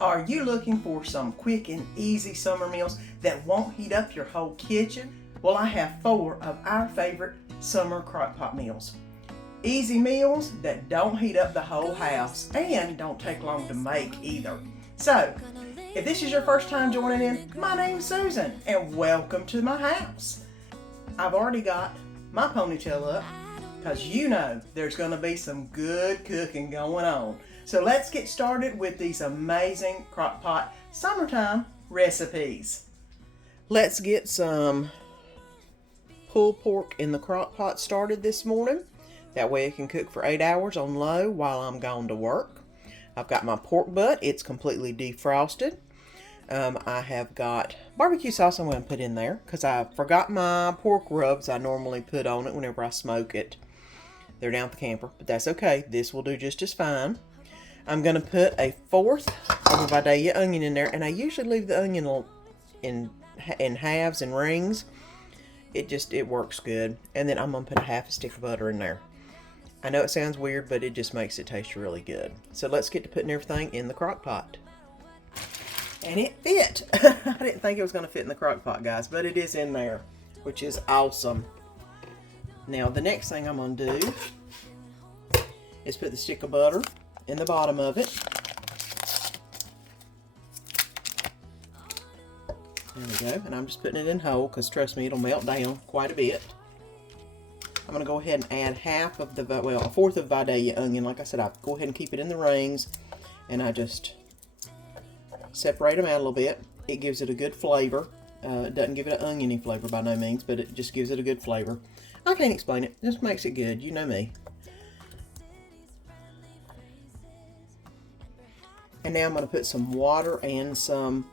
Are you looking for some quick and easy summer meals that won't heat up your whole kitchen? Well, I have 4 of our favorite summer crockpot meals. Easy meals that don't heat up the whole house and don't take long to make either. So, if this is your first time joining in, my name's Susan and welcome to my house. I've already got my ponytail up because you know there's going to be some good cooking going on. So let's get started with these amazing crockpot summertime recipes. Let's get some pulled pork in the crockpot started this morning. That way it can cook for 8 hours on low while I'm gone to work. I've got my pork butt. It's completely defrosted. I have got barbecue sauce I'm going to put in there because I forgot my pork rubs I normally put on it whenever I smoke it. They're down at the camper, but that's okay. This will do just as fine. I'm going to put a 1/4 of a Vidalia onion in there, and I usually leave the onion in halves and rings. It works good. And then I'm going to put a 1/2 stick of butter in there. I know it sounds weird, but it just makes it taste really good. So let's get to putting everything in the crock pot. And it fit. I didn't think it was going to fit in the crock pot, guys, but it is in there, which is awesome. Now, the next thing I'm going to do is put the stick of butter in the bottom of it. There we go. And I'm just putting it in whole because trust me, it'll melt down quite a bit. I'm going to go ahead and add a 1/4 of Vidalia onion. Like I said, I'll go ahead and keep it in the rings, and I just separate them out a little bit. It gives it a good flavor. It doesn't give it an oniony flavor by no means, but it just gives it a good flavor. I can't explain it. It just makes it good. You know me. And now I'm going to put some water and some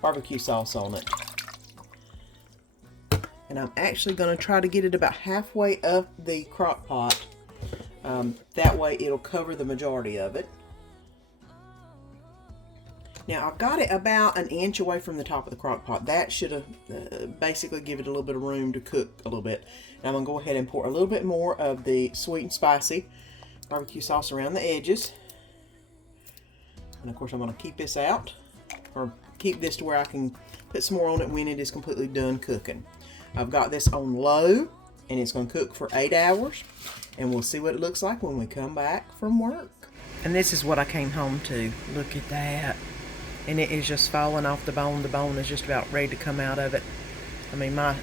barbecue sauce on it. And I'm actually going to try to get it about halfway up the crock pot. That way it'll cover the majority of it. Now I've got it about 1 inch away from the top of the crock pot. That should have basically give it a little bit of room to cook a little bit. And I'm going to go ahead and pour a little bit more of the sweet and spicy barbecue sauce around the edges. And of course I'm going to keep this out, or keep this to where I can put some more on it when it is completely done cooking. I've got this on low, and it's going to cook for 8 hours, and we'll see what it looks like when we come back from work. And this is what I came home to. Look at that. And it is just falling off the bone. The bone is just about ready to come out of it. I mean, my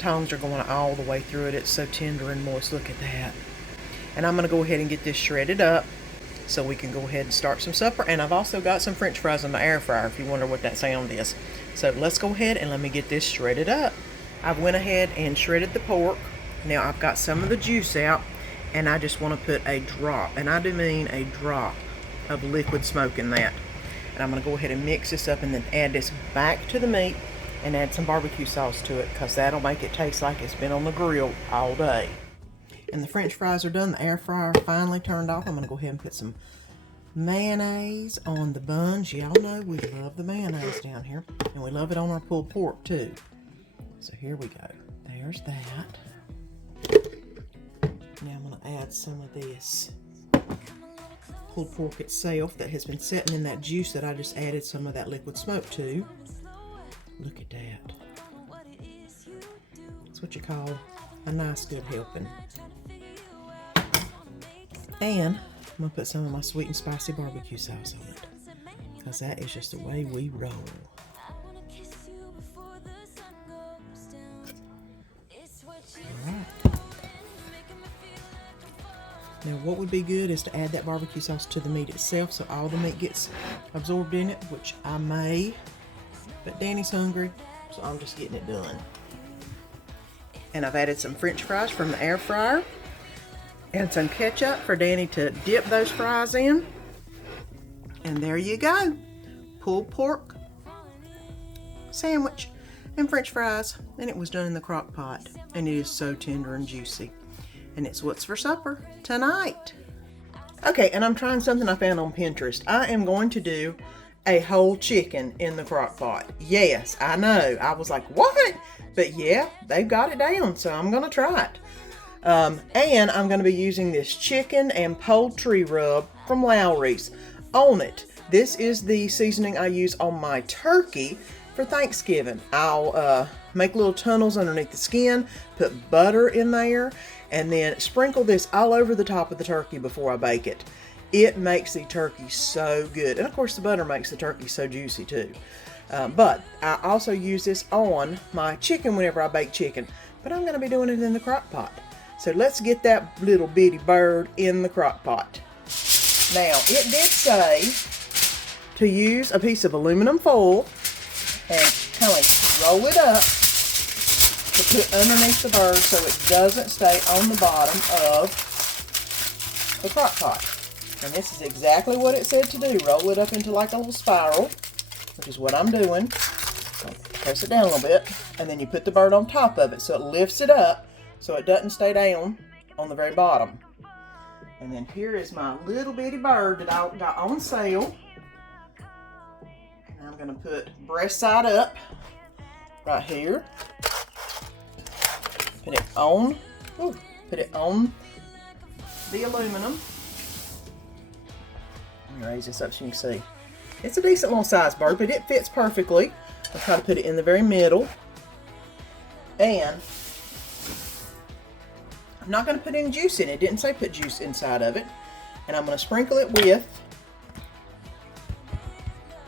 tongues are going all the way through it. It's so tender and moist. Look at that. And I'm going to go ahead and get this shredded up so we can go ahead and start some supper. And I've also got some french fries in the air fryer if you wonder what that sound is. So let's go ahead and let me get this shredded up. I went ahead and shredded the pork. Now I've got some of the juice out, and I just want to put a drop, and I do mean a drop, of liquid smoke in that. And I'm going to go ahead and mix this up and then add this back to the meat and add some barbecue sauce to it because that'll make it taste like it's been on the grill all day. And the french fries are done. The air fryer finally turned off. I'm going to go ahead and put some mayonnaise on the buns. Y'all know we love the mayonnaise down here. And we love it on our pulled pork too. So here we go. There's that. Now I'm going to add some of this pulled pork itself that has been sitting in that juice that I just added some of that liquid smoke to. Look at that. That's what you call a nice good helping. And I'm going to put some of my sweet and spicy barbecue sauce on it because that is just the way we roll. Now what would be good is to add that barbecue sauce to the meat itself so all the meat gets absorbed in it, which I may, but Danny's hungry, so I'm just getting it done. And I've added some french fries from the air fryer and some ketchup for Danny to dip those fries in. And there you go. Pulled pork sandwich and french fries. And it was done in the crock pot. And it is so tender and juicy. And it's what's for supper tonight. Okay, and I'm trying something I found on Pinterest. I am going to do a whole chicken in the crock pot. Yes, I know. I was like, what? But yeah, they've got it down, so I'm going to try it. And I'm going to be using this chicken and poultry rub from Lowry's. On it, This is the seasoning I use on my turkey for Thanksgiving. I'll make little tunnels underneath the skin, put butter in there, and then sprinkle this all over the top of the turkey before I bake it. It makes the turkey so good. And of course the butter makes the turkey so juicy too. But I also use this on my chicken whenever I bake chicken. But I'm going to be doing it in the crock pot. So let's get that little bitty bird in the crock pot. Now, it did say to use a piece of aluminum foil and kind of roll it up to put underneath the bird so it doesn't stay on the bottom of the crock pot. And this is exactly what it said to do. Roll it up into like a little spiral, which is what I'm doing. Press it down a little bit, and then you put the bird on top of it so it lifts it up so it doesn't stay down on the very bottom. And then here is my little bitty bird that I got on sale. And I'm going to put breast side up right here. Put it on the aluminum. Let me raise this up so you can see. It's a decent little size bird, but it fits perfectly. I'll try to put it in the very middle. And I'm not going to put any juice in it. It didn't say put juice inside of it. And I'm going to sprinkle it with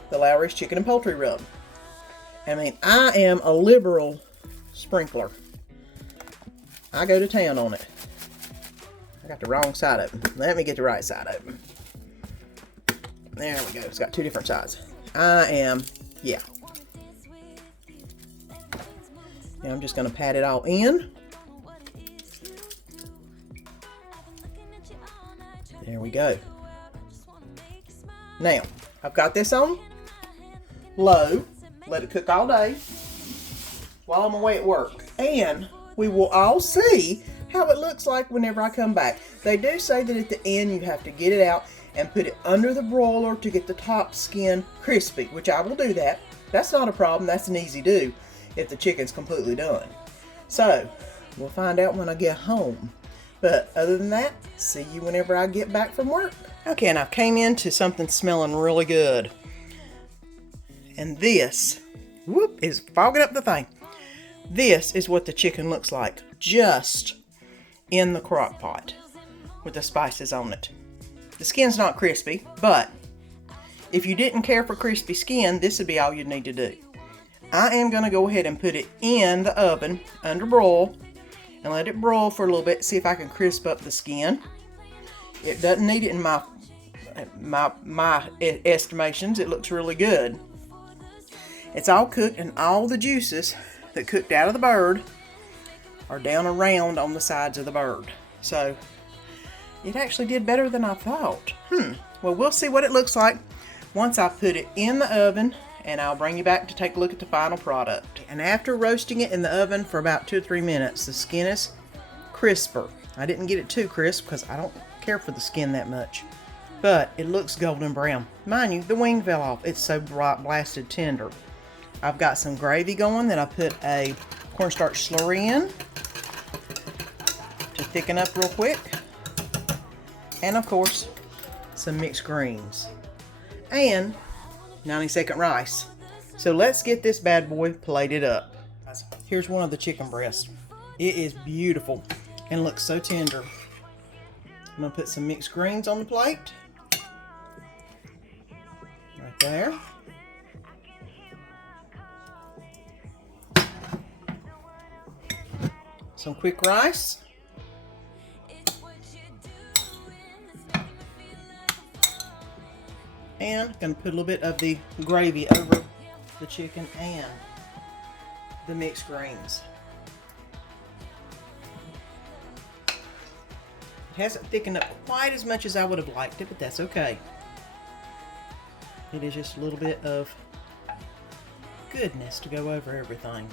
the Lowry's Chicken and Poultry Rub. I mean, I am a liberal sprinkler. I go to town on it. I got the wrong side open. Let me get the right side open. There we go. It's got two different sides. And I'm just going to pat it all in. There we go. Now, I've got this on low. Let it cook all day while I'm away at work. And we will all see how it looks like whenever I come back. They do say that at the end you have to get it out and put it under the broiler to get the top skin crispy, which I will do that. That's not a problem. That's an easy do if the chicken's completely done. So, we'll find out when I get home. But other than that, see you whenever I get back from work. Okay, and I've came into something smelling really good. And this, is fogging up the thing. This is what the chicken looks like, just in the crock pot with the spices on it. The skin's not crispy, but if you didn't care for crispy skin, this would be all you'd need to do. I am going to go ahead and put it in the oven under broil and let it broil for a little bit, see if I can crisp up the skin. It doesn't need it in my estimations. It looks really good. It's all cooked, and all the juices that cooked out of the bird are down around on the sides of the bird. So it actually did better than I thought. Well, we'll see what it looks like once I put it in the oven, and I'll bring you back to take a look at the final product. And after roasting it in the oven for about 2 or 3 minutes, the skin is crisper. I didn't get it too crisp because I don't care for the skin that much. But it looks golden brown. Mind you, the wing fell off. It's so bright, blasted tender. I've got some gravy going that I put a cornstarch slurry in to thicken up real quick. And of course, some mixed greens. And 90-second rice. So let's get this bad boy plated up. Here's one of the chicken breasts. It is beautiful and looks so tender. I'm going to put some mixed greens on the plate. Right there. Some quick rice. And I'm going to put a little bit of the gravy over the chicken and the mixed greens. It hasn't thickened up quite as much as I would have liked it, but that's okay. It is just a little bit of goodness to go over everything.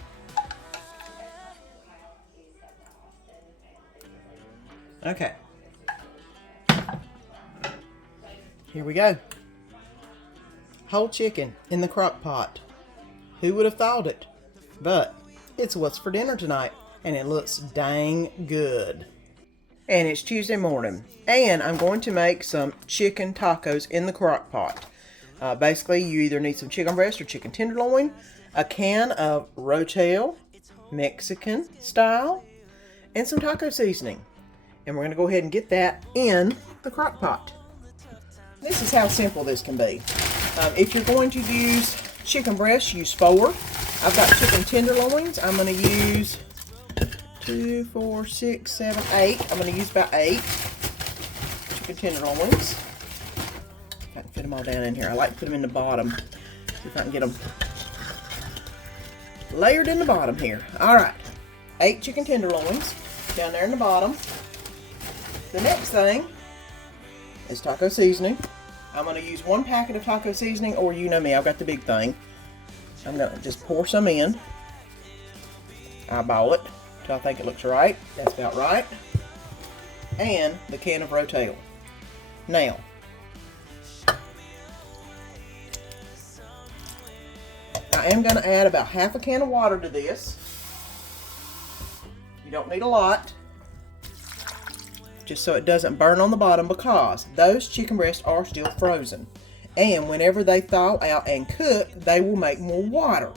Okay. Here we go. Whole chicken in the crock pot. Who would have thought it? But it's what's for dinner tonight, and it looks dang good. And it's Tuesday morning, and I'm going to make some chicken tacos in the crock pot. Basically, you either need some chicken breast or chicken tenderloin, a can of Rotel, Mexican style, and some taco seasoning. And we're going to go ahead and get that in the crock pot. This is how simple this can be. If you're going to use chicken breast, use 4. I've got chicken tenderloins. I'm going to use 2, 4, 6, 7, 8. I'm going to use about 8 chicken tenderloins. I can fit them all down in here. I like to put them in the bottom. See if I can get them layered in the bottom here. All right, 8 chicken tenderloins down there in the bottom. The next thing is taco seasoning. I'm going to use 1 packet of taco seasoning, or you know me, I've got the big thing. I'm going to just pour some in. Eyeball it until I think it looks right. That's about right. And the can of Rotel. Now, I am going to add about half a can of water to this. You don't need a lot, just so it doesn't burn on the bottom, because those chicken breasts are still frozen. And whenever they thaw out and cook, they will make more water.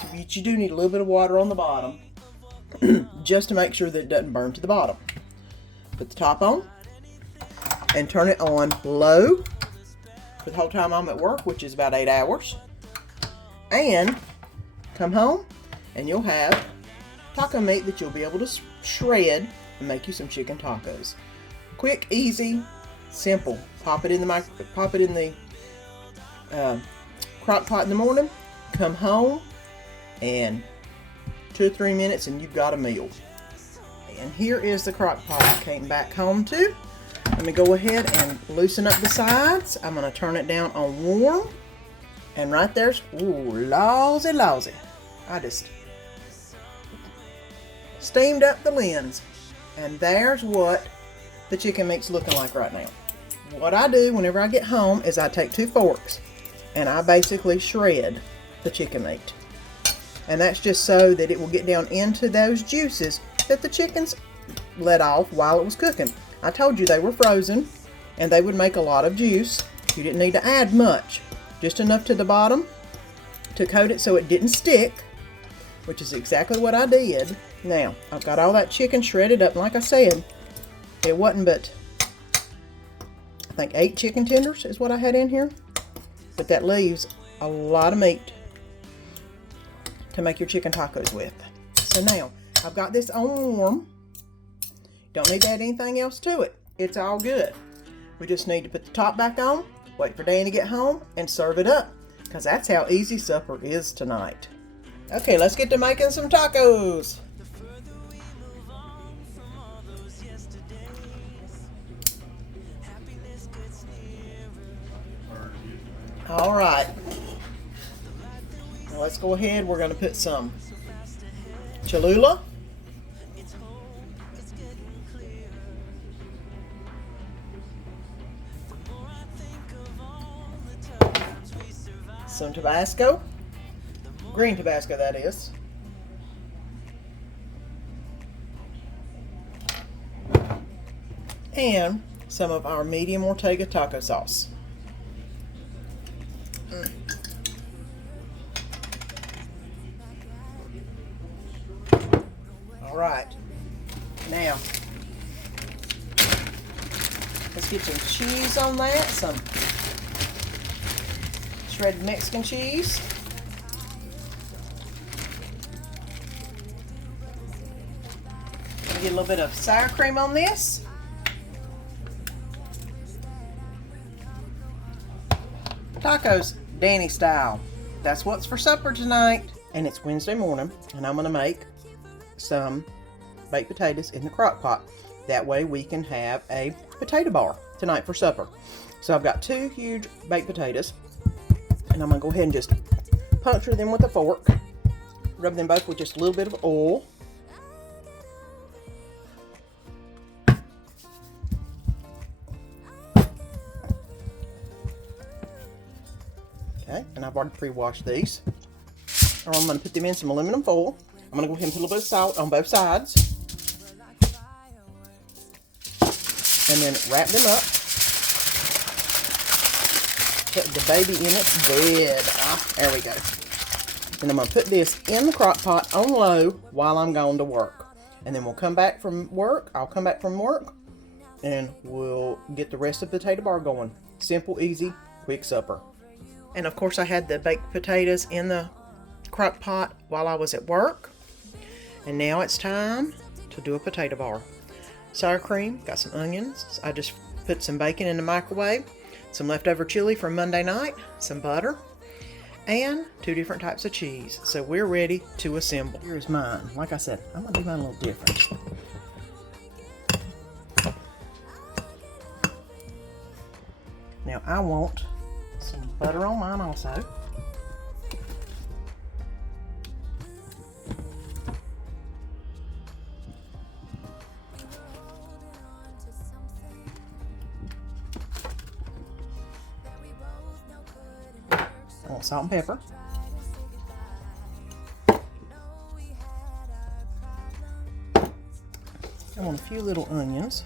So you do need a little bit of water on the bottom, just to make sure that it doesn't burn to the bottom. Put the top on and turn it on low for the whole time I'm at work, which is about 8 hours. And come home and you'll have taco meat that you'll be able to shred and make you some chicken tacos. Quick, easy, simple. Pop it in the crock pot in the morning. Come home, and 2 or 3 minutes, and you've got a meal. And here is the crock pot I came back home to. Let me go ahead and loosen up the sides. I'm going to turn it down on warm. And right there's, ooh, lousy. I just steamed up the lens. And there's what the chicken meat's looking like right now. What I do whenever I get home is I take 2 forks and I basically shred the chicken meat. And that's just so that it will get down into those juices that the chickens let off while it was cooking. I told you they were frozen and they would make a lot of juice. You didn't need to add much. Just enough to the bottom to coat it so it didn't stick, which is exactly what I did. Now, I've got all that chicken shredded up. Like I said, it wasn't but, I think 8 chicken tenders is what I had in here. But that leaves a lot of meat to make your chicken tacos with. So now, I've got this on warm. Don't need to add anything else to it. It's all good. We just need to put the top back on, wait for Dan to get home, and serve it up. Because that's how easy supper is tonight. Okay, let's get to making some tacos. All right. Now let's go ahead. We're going to put some Cholula. Some Tabasco. Green Tabasco, that is. And some of our medium Ortega taco sauce. All right. Now, let's get some cheese on that. Some shredded Mexican cheese. Get a little bit of sour cream on this. Tacos, Danny style. That's what's for supper tonight. And it's Wednesday morning, and I'm gonna make some baked potatoes in the crock pot. That way we can have a potato bar tonight for supper. So I've got 2 huge baked potatoes, and I'm gonna go ahead and just puncture them with a fork. Rub them both with just a little bit of oil. Okay, and I've already pre-washed these. Or I'm going to put them in some aluminum foil. I'm going to go ahead and put a little bit of salt on both sides. And then wrap them up. put the baby in its bed. There we go. And I'm going to put this in the crock pot on low while I'm going to work. And then we'll come back from work. I'll come back from work and we'll get the rest of the potato bar going. Simple, easy, quick supper. And of course I had the baked potatoes in the crock pot while I was at work. And now it's time to do a potato bar. Sour cream, got some onions. I just put some bacon in the microwave, some leftover chili from Monday night, some butter, and 2 different types of cheese. So we're ready to assemble. Here's mine. Like I said, I'm gonna do mine a little different. Now I want some butter on mine also. I want salt and pepper. I want a few little onions.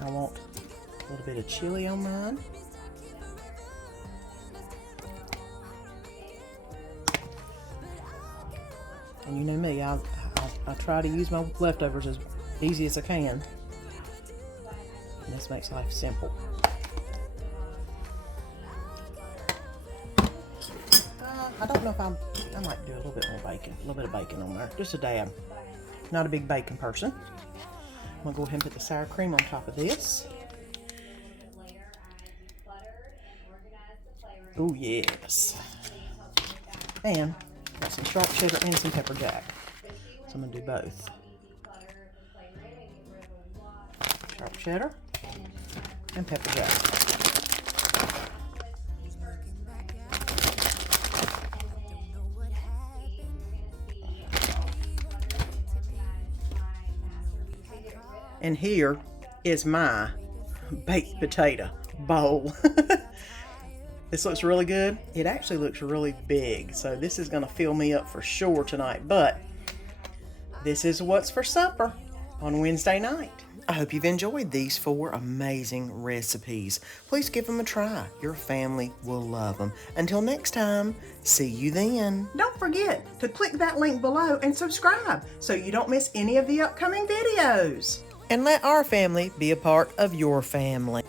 I want a little bit of chili on mine. And you know me, I try to use my leftovers as easy as I can. And this makes life simple. I don't know if I might do a little bit more bacon, a little bit of bacon on there, just a dab. Not a big bacon person. I'm gonna go ahead and put the sour cream on top of this. Oh yes. And got some sharp cheddar and some pepper jack. So I'm gonna do both. Sharp cheddar and pepper jack. And here is my baked potato bowl. This looks really good. It actually looks really big, so this is gonna fill me up for sure tonight, but this is what's for supper on Wednesday night. I hope you've enjoyed these 4 amazing recipes. Please give them a try. Your family will love them. Until next time, see you then. Don't forget to click that link below and subscribe so you don't miss any of the upcoming videos. And let our family be a part of your family.